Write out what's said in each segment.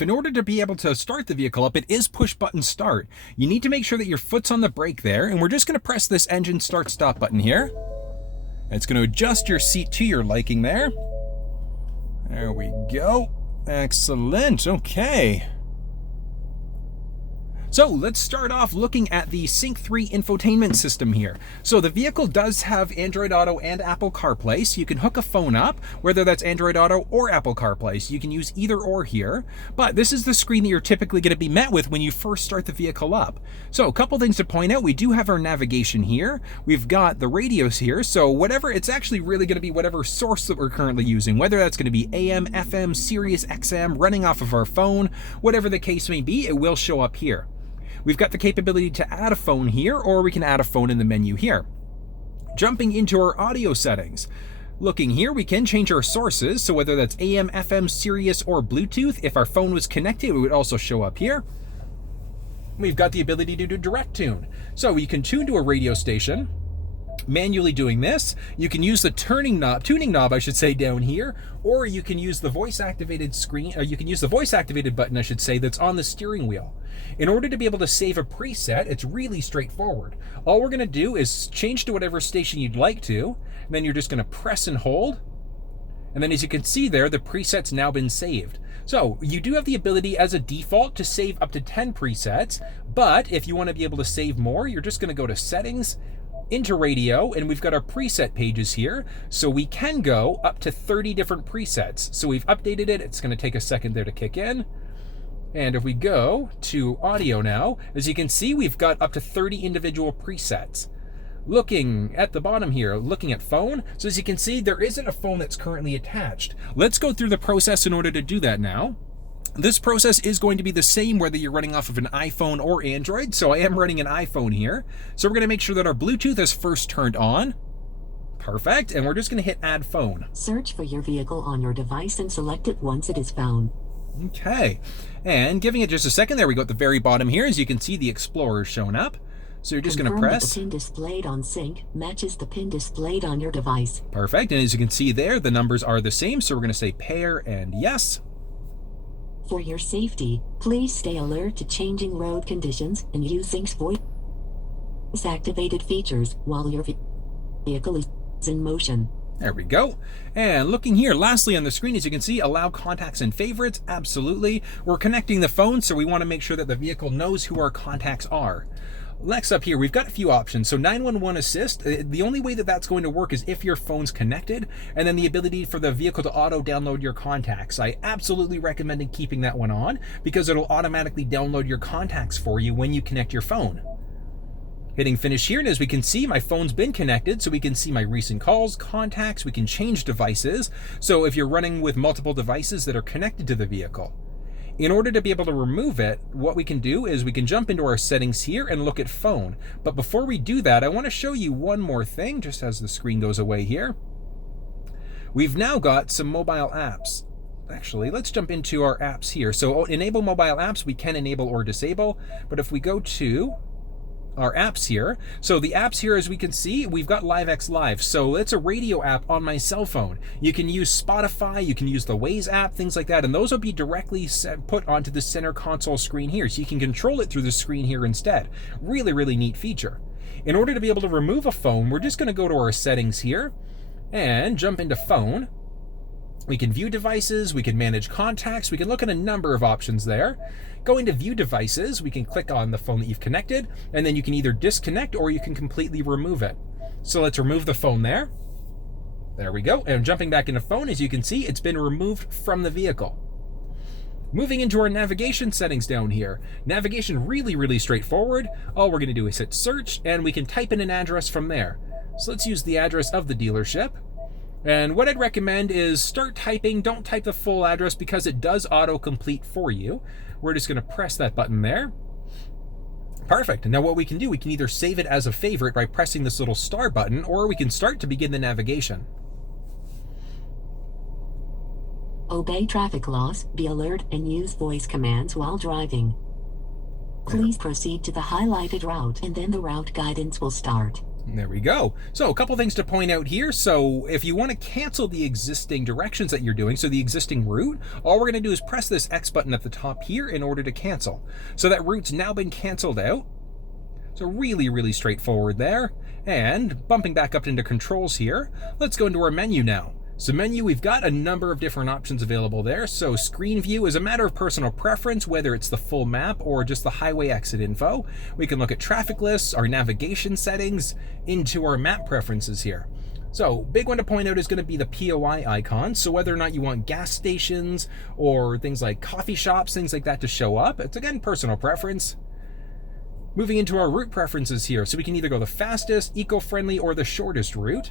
In order to be able to start the vehicle up, it is push button start. You need to make sure that your foot's on the brake there, and we're just going to press this engine start stop button here. It's going to adjust your seat to your liking there. There we go. Excellent. Okay. So let's start off looking at the Sync3 infotainment system here. So the vehicle does have Android Auto and Apple CarPlay, so you can hook a phone up, whether that's Android Auto or Apple CarPlay, so you can use either or here. But this is the screen that you're typically going to be met with when you first start the vehicle up. So a couple things to point out, we do have our navigation here. We've got the radios here, so whatever, it's actually really going to be whatever source that we're currently using, whether that's going to be AM, FM, Sirius XM, running off of our phone, whatever the case may be, it will show up here. We've got the capability to add a phone here, or we can add a phone in the menu here. Jumping into our audio settings. Looking here, we can change our sources, so whether that's AM, FM, Sirius, or Bluetooth, if our phone was connected, it would also show up here. We've got the ability to do direct tune. So you can tune to a radio station, manually doing this. You can use the tuning knob, I should say, down here, or you can use the voice activated button, I should say, that's on the steering wheel. In order to be able to save a preset, it's really straightforward. All we're going to do is change to whatever station you'd like to, and then you're just going to press and hold. And then as you can see there, the preset's now been saved. So you do have the ability as a default to save up to 10 presets, but if you want to be able to save more, you're just going to go to settings, into radio, and we've got our preset pages here, so we can go up to 30 different presets. So we've updated it. It's going to take a second there to kick in. And if we go to audio now, as you can see, we've got up to 30 individual presets. Looking at the bottom here, looking at phone. So as you can see, there isn't a phone that's currently attached. Let's go through the process in order to do that now. This process is going to be the same whether you're running off of an iPhone or Android, so I am running an iPhone here. So we're going to make sure that our Bluetooth is first turned on. Perfect, and we're just going to hit add phone. Search for your vehicle on your device and select it once it is found. Okay, and giving it just a second, there we go at the very bottom here. As you can see, the Explorer is showing up. So you're just going to press. That the pin displayed on Sync matches the pin displayed on your device. Perfect, and as you can see there, the numbers are the same, so we're going to say pair and yes. For your safety, please stay alert to changing road conditions and use Sync's voice-activated features while your vehicle is in motion. There we go. And looking here, lastly on the screen, as you can see, allow contacts and favorites. Absolutely. We're connecting the phone, so we want to make sure that the vehicle knows who our contacts are. Next up here, we've got a few options. So 911 assist, the only way that that's going to work is if your phone's connected, and then the ability for the vehicle to auto download your contacts. I absolutely recommend keeping that one on because it'll automatically download your contacts for you when you connect your phone. Hitting finish here, and as we can see, my phone's been connected, so we can see my recent calls, contacts, we can change devices. So if you're running with multiple devices that are connected to the vehicle. In order to be able to remove it, what we can do is we can jump into our settings here and look at phone. But before we do that, I want to show you one more thing, just as the screen goes away here. We've now got some mobile apps. Actually, let's jump into our apps here. So enable mobile apps, we can enable or disable. But if we go to our apps here. So the apps here, as we can see, we've got LiveX Live. So it's a radio app on my cell phone. You can use Spotify, you can use the Waze app, things like that, and those will be directly put onto the center console screen here. So you can control it through the screen here instead. Really, really neat feature. In order to be able to remove a phone, we're just going to go to our settings here and jump into phone. We can view devices, we can manage contacts, we can look at a number of options there. Going to view devices, we can click on the phone that you've connected, and then you can either disconnect or you can completely remove it. So let's remove the phone there. There we go. And jumping back into phone, as you can see, it's been removed from the vehicle. Moving into our navigation settings down here. Navigation really, really straightforward. All we're going to do is hit search, and we can type in an address from there. So let's use the address of the dealership. And what I'd recommend is start typing. Don't type the full address because it does auto-complete for you. We're just going to press that button there. Perfect. And now what we can do, we can either save it as a favorite by pressing this little star button, or we can start to begin the navigation. Obey traffic laws, be alert, and use voice commands while driving. Please proceed to the highlighted route, and then the route guidance will start. There we go. So a couple things to point out here. So if you want to cancel the existing directions that you're doing, so the existing route, all we're going to do is press this X button at the top here in order to cancel. So that route's now been canceled out. So really, really straightforward there. And bumping back up into controls here, let's go into our menu now. So menu, we've got a number of different options available there. So screen view is a matter of personal preference, whether it's the full map or just the highway exit info. We can look at traffic lists, our navigation settings, into our map preferences here. So big one to point out is going to be the POI icon. So whether or not you want gas stations or things like coffee shops, things like that to show up, it's again personal preference. Moving into our route preferences here. So we can either go the fastest, eco-friendly, or the shortest route.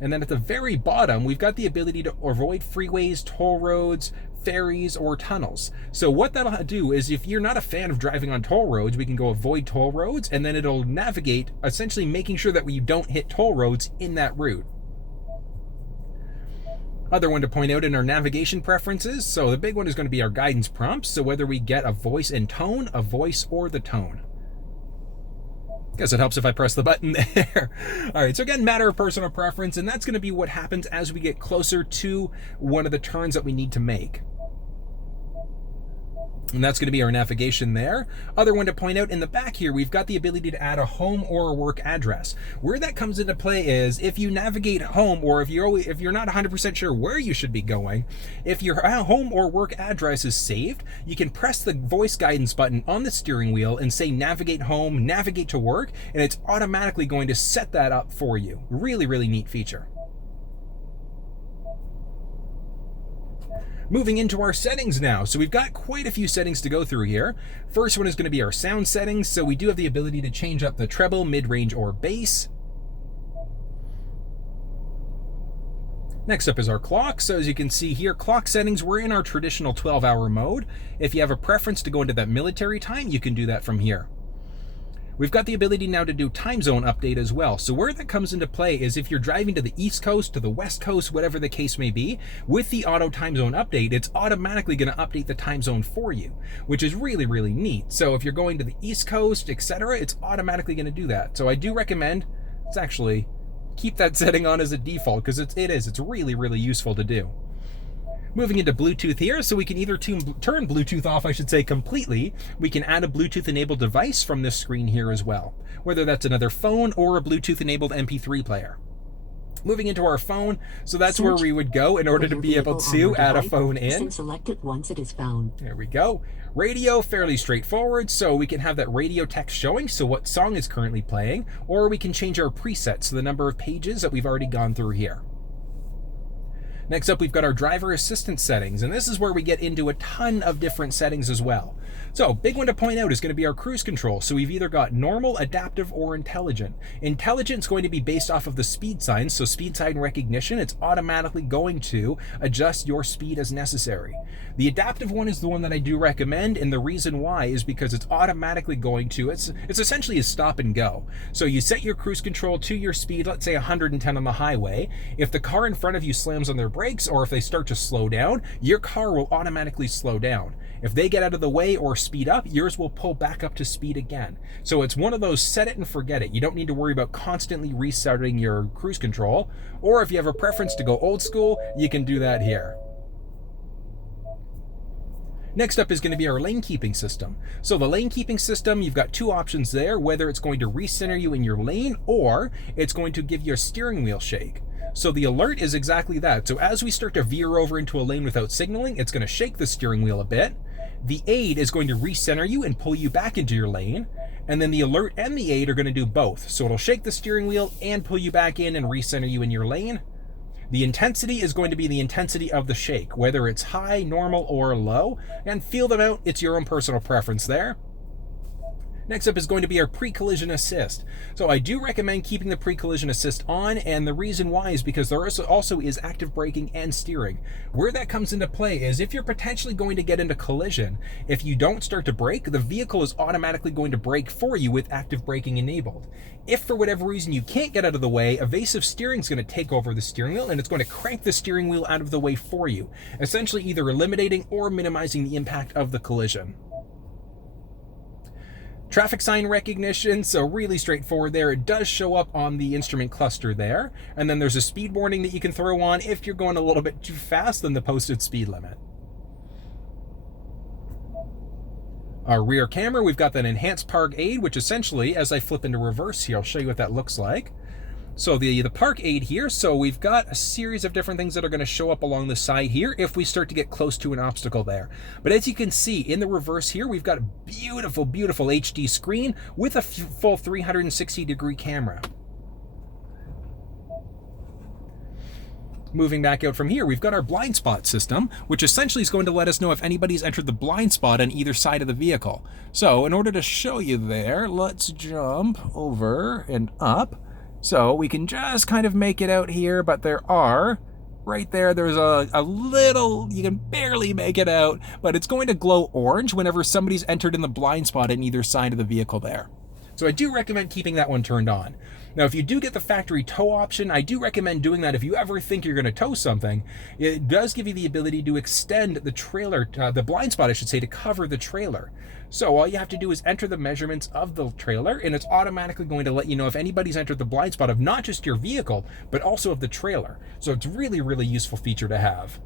And then at the very bottom, we've got the ability to avoid freeways, toll roads, ferries, or tunnels. So what that'll do is if you're not a fan of driving on toll roads, we can go avoid toll roads, and then it'll navigate, essentially making sure that we don't hit toll roads in that route. Other one to point out in our navigation preferences, so the big one is going to be our guidance prompts, so whether we get a voice and tone, a voice, or the tone. Guess it helps if I press the button there. All right, so again, matter of personal preference, and that's going to be what happens as we get closer to one of the turns that we need to make. And that's going to be our navigation there. Other one to point out in the back here, we've got the ability to add a home or a work address. Where that comes into play is if you navigate home, or if you're not 100% sure where you should be going, if your home or work address is saved, you can press the voice guidance button on the steering wheel and say navigate home, navigate to work, and it's automatically going to set that up for you. Really, really neat feature. Moving into our settings now. So we've got quite a few settings to go through here. First one is going to be our sound settings. So we do have the ability to change up the treble, mid-range, or bass. Next up is our clock. So as you can see here, clock settings, we're in our traditional 12-hour mode. If you have a preference to go into that military time, you can do that from here. We've got the ability now to do time zone update as well. So where that comes into play is if you're driving to the East Coast, to the West Coast, whatever the case may be, with the auto time zone update, it's automatically going to update the time zone for you, which is really, really neat. So if you're going to the East Coast, etc., it's automatically going to do that. So I do recommend, keep that setting on as a default, because it's really, really useful to do. Moving into Bluetooth here, so we can either turn Bluetooth off, completely. We can add a Bluetooth-enabled device from this screen here as well, whether that's another phone or a Bluetooth-enabled MP3 player. Moving into our phone, so that's where we would go in order to be able to add a phone in. Select it once it is found. There we go. Radio, fairly straightforward, so we can have that radio text showing, so what song is currently playing, or we can change our presets, so the number of pages that we've already gone through here. Next up, we've got our driver assistance settings, and this is where we get into a ton of different settings as well. So, big one to point out is going to be our cruise control. So we've either got normal, adaptive, or intelligent. Intelligent is going to be based off of the speed signs, so speed sign recognition, it's automatically going to adjust your speed as necessary. The adaptive one is the one that I do recommend, and the reason why is because it's automatically going to, it's essentially a stop and go. So you set your cruise control to your speed, let's say 110 on the highway. If the car in front of you slams on their brakes, or if they start to slow down, your car will automatically slow down. If they get out of the way or speed up, yours will pull back up to speed again. So it's one of those set it and forget it. You don't need to worry about constantly restarting your cruise control, or if you have a preference to go old school, you can do that here. Next up is going to be our lane keeping system. So the lane keeping system, you've got two options there, whether it's going to recenter you in your lane or it's going to give you a steering wheel shake. So the alert is exactly that. So as we start to veer over into a lane without signaling, it's going to shake the steering wheel a bit. The aid is going to recenter you and pull you back into your lane. And then the alert and the aid are going to do both. So it'll shake the steering wheel and pull you back in and recenter you in your lane. The intensity is going to be the intensity of the shake, whether it's high, normal, or low. And feel them out, it's your own personal preference there. Next up is going to be our pre-collision assist. So I do recommend keeping the pre-collision assist on, and the reason why is because there also is active braking and steering. Where that comes into play is if you're potentially going to get into collision, if you don't start to brake, the vehicle is automatically going to brake for you with active braking enabled. If for whatever reason you can't get out of the way, evasive steering is going to take over the steering wheel, and it's going to crank the steering wheel out of the way for you, essentially either eliminating or minimizing the impact of the collision. Traffic sign recognition, so really straightforward there. It does show up on the instrument cluster there. And then there's a speed warning that you can throw on if you're going a little bit too fast than the posted speed limit. Our rear camera, we've got that enhanced park aid, which essentially, as I flip into reverse here, I'll show you what that looks like. So the park aid here, so we've got a series of different things that are going to show up along the side here if we start to get close to an obstacle there. But as you can see in the reverse here, we've got a beautiful, beautiful HD screen with a full 360-degree camera. Moving back out from here, we've got our blind spot system, which essentially is going to let us know if anybody's entered the blind spot on either side of the vehicle. So in order to show you there, let's jump over and up. So we can just kind of make it out here, but there are, right there, there's a little, you can barely make it out, but it's going to glow orange whenever somebody's entered in the blind spot on either side of the vehicle there. So I do recommend keeping that one turned on. Now, if you do get the factory tow option, I do recommend doing that if you ever think you're going to tow something. It does give you the ability to extend the trailer, the blind spot, I should say, to cover the trailer. So all you have to do is enter the measurements of the trailer, and it's automatically going to let you know if anybody's entered the blind spot of not just your vehicle, but also of the trailer. So it's really, really useful feature to have.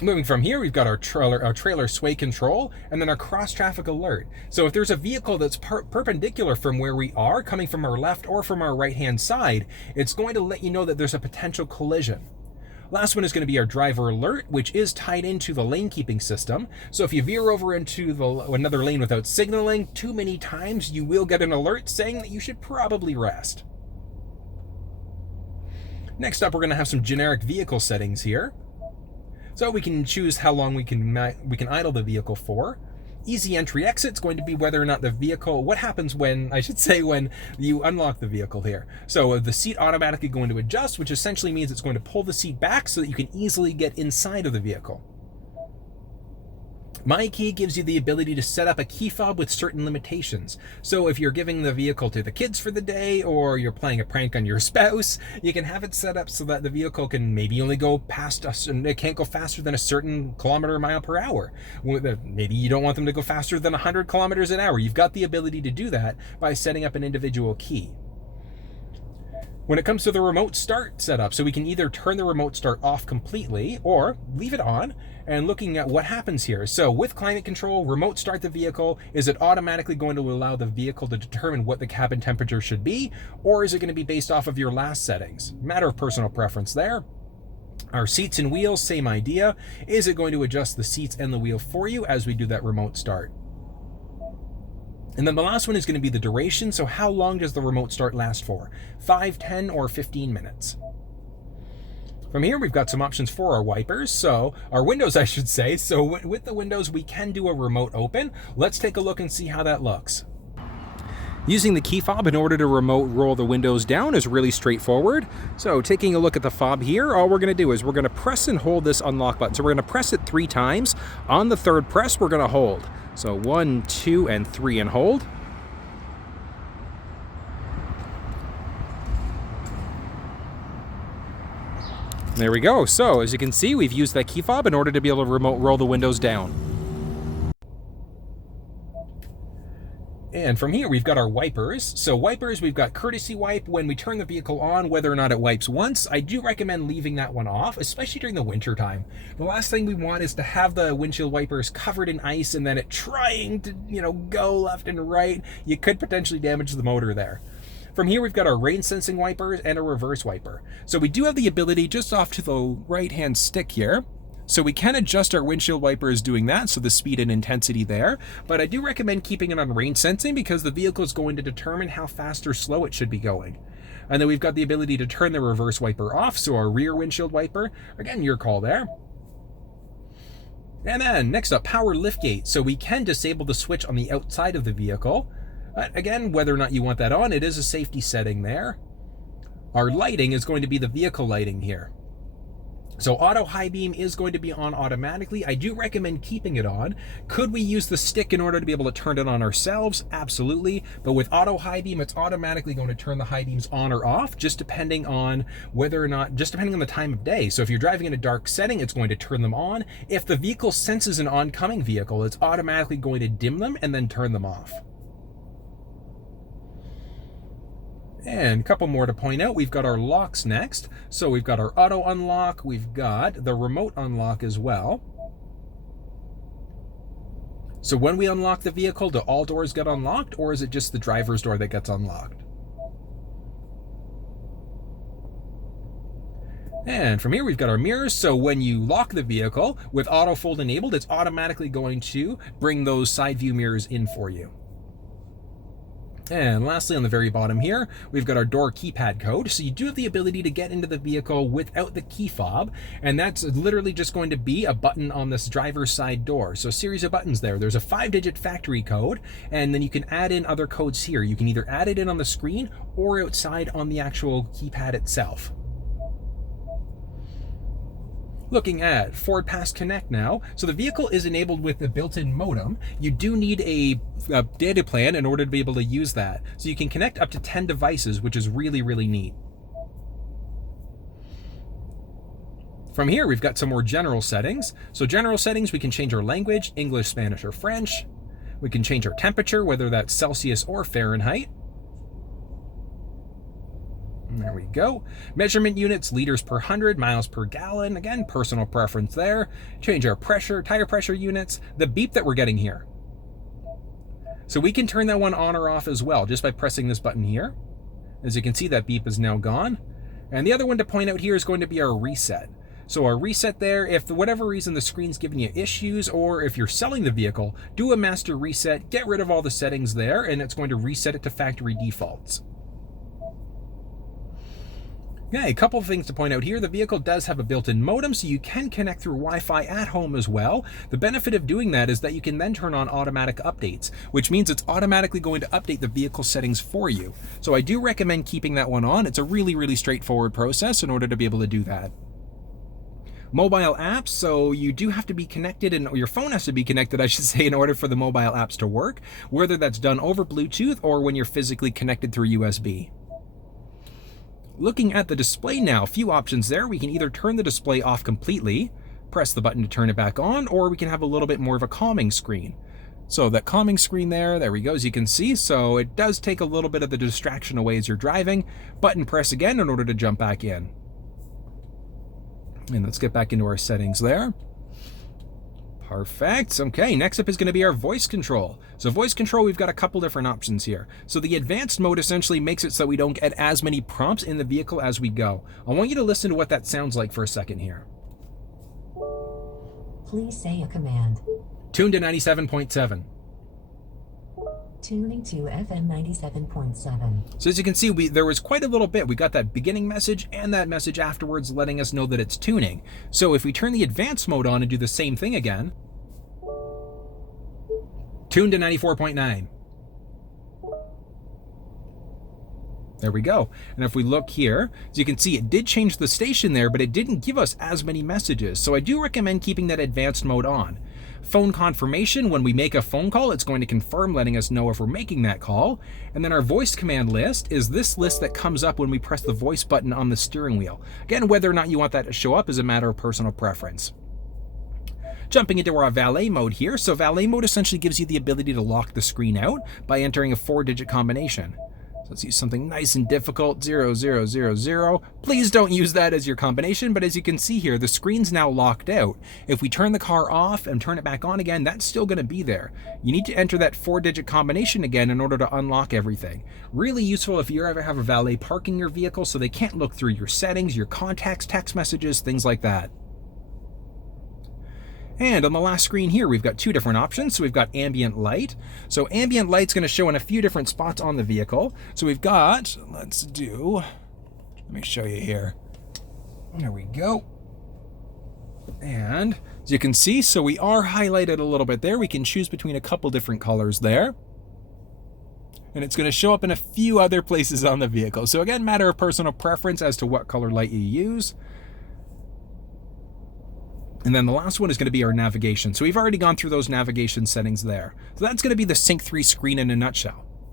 Moving from here, we've got our trailer sway control, and then our cross-traffic alert. So if there's a vehicle that's perpendicular from where we are, coming from our left or from our right-hand side, it's going to let you know that there's a potential collision. Last one is going to be our driver alert, which is tied into the lane keeping system. So if you veer over into another lane without signaling too many times, you will get an alert saying that you should probably rest. Next up, we're going to have some generic vehicle settings here. So we can choose how long we can idle the vehicle for. Easy entry exit is going to be whether or not the vehicle, what happens when, I should say, when you unlock the vehicle here. So the seat automatically going to adjust, which essentially means it's going to pull the seat back so that you can easily get inside of the vehicle. My Key gives you the ability to set up a key fob with certain limitations. So if you're giving the vehicle to the kids for the day, or you're playing a prank on your spouse, you can have it set up so that the vehicle can maybe only go past us, and it can't go faster than a certain mile per hour. Maybe you don't want them to go faster than 100 kilometers an hour. You've got the ability to do that by setting up an individual key. When it comes to the remote start setup, so we can either turn the remote start off completely or leave it on, and looking at what happens here. So with climate control, remote start the vehicle, is it automatically going to allow the vehicle to determine what the cabin temperature should be, or is it going to be based off of your last settings? Matter of personal preference there. Our seats and wheels, same idea. Is it going to adjust the seats and the wheel for you as we do that remote start? And then the last one is going to be the duration. So how long does the remote start last for? 5, 10, or 15 minutes? From here, we've got some options for our wipers. So our windows, I should say. So with the windows, we can do a remote open. Let's take a look and see how that looks. Using the key fob in order to remote roll the windows down is really straightforward. So taking a look at the fob here, all we're going to do is we're going to press and hold this unlock button. So we're going to press it 3 times. On the third press, we're going to hold. So 1, 2, and 3 and hold. There we go. So as you can see, we've used that key fob in order to be able to remote roll the windows down. And from here, we've got our wipers. So wipers, we've got courtesy wipe when we turn the vehicle on, whether or not it wipes once. I do recommend leaving that one off, especially during the winter time. The last thing we want is to have the windshield wipers covered in ice and then it trying to, go left and right. You could potentially damage the motor there. From here, we've got our rain sensing wipers and a reverse wiper. So we do have the ability just off to the right-hand stick here. So we can adjust our windshield wipers doing that, so the speed and intensity there. But I do recommend keeping it on rain sensing because the vehicle is going to determine how fast or slow it should be going. And then we've got the ability to turn the reverse wiper off, so our rear windshield wiper, again, your call there. And then next up, power liftgate. So we can disable the switch on the outside of the vehicle. Again, whether or not you want that on, it is a safety setting there. Our lighting is going to be the vehicle lighting here. So auto high beam is going to be on automatically. I do recommend keeping it on. Could we use the stick in order to be able to turn it on ourselves? Absolutely. But with auto high beam, it's automatically going to turn the high beams on or off, just depending on the time of day. So if you're driving in a dark setting, it's going to turn them on. If the vehicle senses an oncoming vehicle, it's automatically going to dim them and then turn them off. And a couple more to point out. We've got our locks next. So we've got our auto unlock. We've got the remote unlock as well. So when we unlock the vehicle, do all doors get unlocked, or is it just the driver's door that gets unlocked? And from here, we've got our mirrors. So when you lock the vehicle with auto fold enabled, it's automatically going to bring those side view mirrors in for you. And lastly, on the very bottom here, we've got our door keypad code. So you do have the ability to get into the vehicle without the key fob, and that's literally just going to be a button on this driver's side door. So a series of buttons there. There's a 5-digit factory code, and then you can add in other codes here. You can either add it in on the screen or outside on the actual keypad itself. Looking at Ford Pass Connect now. So the vehicle is enabled with the built-in modem. You do need a data plan in order to be able to use that. So you can connect up to 10 devices, which is really, really neat. From here, we've got some more general settings. So general settings, we can change our language, English, Spanish, or French. We can change our temperature, whether that's Celsius or Fahrenheit. There we go. Measurement units, liters per 100, miles per gallon. Again, personal preference there. Change our pressure, tire pressure units, the beep that we're getting here. So we can turn that one on or off as well, just by pressing this button here. As you can see, that beep is now gone. And the other one to point out here is going to be our reset. So our reset there, if for whatever reason the screen's giving you issues, or if you're selling the vehicle, do a master reset, get rid of all the settings there, and it's going to reset it to factory defaults. Okay, a couple of things to point out here. The vehicle does have a built-in modem, so you can connect through Wi-Fi at home as well. The benefit of doing that is that you can then turn on automatic updates, which means it's automatically going to update the vehicle settings for you. So I do recommend keeping that one on. It's a really, really straightforward process in order to be able to do that. Mobile apps, so you do have to be connected, and your phone has to be connected, I should say, in order for the mobile apps to work, whether that's done over Bluetooth or when you're physically connected through USB. Looking at the display now, a few options there. We can either turn the display off completely, press the button to turn it back on, or we can have a little bit more of a calming screen. So that calming screen there we go, as you can see. So it does take a little bit of the distraction away as you're driving. Button press again in order to jump back in. And let's get back into our settings there. Perfect. Okay, next up is going to be our voice control. So voice control, we've got a couple different options here. So the advanced mode essentially makes it so we don't get as many prompts in the vehicle as we go. I want you to listen to what that sounds like for a second here. Please say a command. Tune to 97.7. Tuning to FM 97.7. So as you can see, there was quite a little bit. We got that beginning message and that message afterwards letting us know that it's tuning. So if we turn the advanced mode on and do the same thing again, tune to 94.9. There we go. And if we look here, as you can see, it did change the station there, but it didn't give us as many messages. So I do recommend keeping that advanced mode on. Phone confirmation, when we make a phone call, it's going to confirm, letting us know if we're making that call. And then our voice command list is this list that comes up when we press the voice button on the steering wheel. Again, whether or not you want that to show up is a matter of personal preference. Jumping into our valet mode here. So valet mode essentially gives you the ability to lock the screen out by entering a 4-digit combination. So let's use something nice and difficult, 0000. Please don't use that as your combination, but as you can see here, the screen's now locked out. If we turn the car off and turn it back on again, that's still going to be there. You need to enter that 4-digit combination again in order to unlock everything. Really useful if you ever have a valet parking your vehicle so they can't look through your settings, your contacts, text messages, things like that. And on the last screen here, we've got two different options. So we've got ambient light. So ambient light's going to show in a few different spots on the vehicle. So we've got, let me show you here. There we go. And as you can see, so we are highlighted a little bit there. We can choose between a couple different colors there. And it's going to show up in a few other places on the vehicle. So again, matter of personal preference as to what color light you use. And then the last one is going to be our navigation. So we've already gone through those navigation settings there. So that's going to be the Sync3 screen in a nutshell.